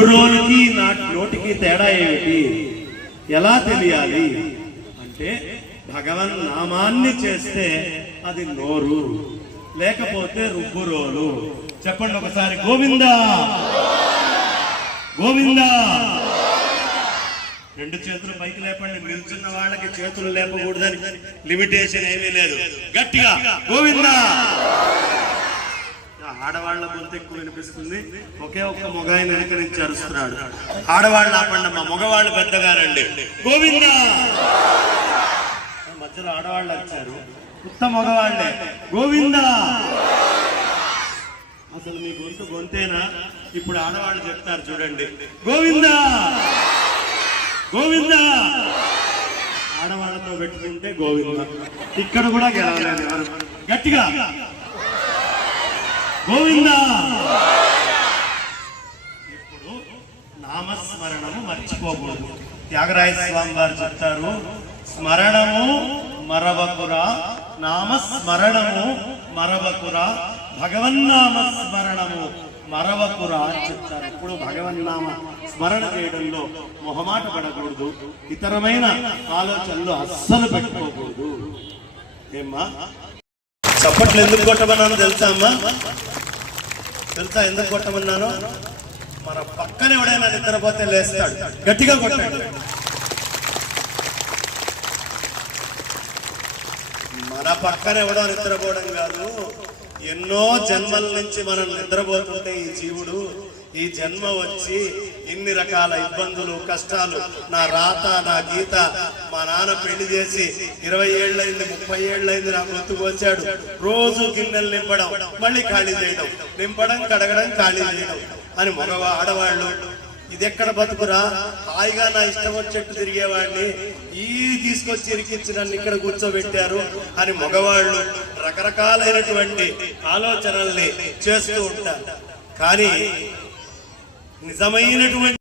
రుబ్బురోనికి నోటికి తేడా ఏమిటి, ఎలా తెలియాలి అంటే భగవన్ నామాన్ని చేస్తే అది నోరు, లేకపోతే రుబ్బురోలు. చెప్పండి ఒకసారి, గోవిందా గోవిందా. రెండు చేతులు పైకి లేపండి. నిల్చున్న వాళ్ళకి చేతులు లేపకూడదని లిమిటేషన్ ఏమీ లేదు. గట్టిగా గోవిందా. ఆడవాళ్ల గొంతు ఎక్కువ వినిపిస్తుంది. ఒకే ఒక్క మగాయన వెనక నుంచి అరుస్తున్నాడు. ఆడవాళ్ళు ఆపండమ్మా, మగవాళ్ళు పెద్దగా రండి. గోవిందా. మధ్యలో ఆడవాళ్ళు వచ్చారు, ఉత్త మగవాళ్లే. గోవిందా. అసలు మీ గొంతేనా? ఇప్పుడు ఆడవాళ్ళు చెప్తారు చూడండి, గోవిందా గోవిందా. ఆడవాళ్ళతో పెట్టుకుంటే గోవిందా. ఇక్కడ కూడా గెలవలేదు ఎవరు. గట్టిగా గోవిందా. ఇప్పుడు నామస్మరణము మర్చిపోకూడదు. త్యాగరాయ స్వామి వారు చెప్తారు, స్మరణము మరవకురా, నామస్మరణము మరవకురా, భగవన్నామ స్మరణము మరవకురా అని చెప్తారు. ఇప్పుడు భగవన్నామ స్మరణ చేయడంలో మొహమాట పడకూడదు, ఇతరమైన ఆలోచనలు అస్సలు పెట్టుకోకూడదు. ఏమ్మా, చప్పట్లు ఎందుకు కొట్టమన్నానో తెలుసా అమ్మా? తెలుసా ఎందుకు కొట్టమన్నానో? మన పక్కన ఎవడైనా నిద్రపోతే లేస్తాడు, గట్టిగా కొట్టాడు. మన పక్కన ఎవడో నిద్రపోవడం కాదు, ఎన్నో జన్మల నుంచి మనం నిద్రపోతుంటే ఈ జీవుడు ఈ జన్మ వచ్చి ఇన్ని రకాల ఇబ్బందులు కష్టాలు, నా రాత నా గీత, మా నాన్న పెళ్లి చేసి 20 ఏళ్ళైంది 30 ఏళ్ళైంది నా గుర్తుకు వచ్చాడు. రోజు గిన్నెలు నింపడం, మళ్ళీ ఖాళీ చేయడం, నింపడం కడగడం ఖాళీ చేయడం అని ఆడవాళ్ళు ఇది ఎక్కడ బతుకురా, హాయిగా నా ఇష్టం వచ్చేట్టు తిరిగేవాడిని, ఈ తీసుకొచ్చి ఇరికించి నన్ను ఇక్కడ కూర్చోబెట్టారు అని మగవాళ్ళు రకరకాలైనటువంటి ఆలోచనల్ని చేస్తూ ఉంటారు. కానీ నిజమైనటువంటి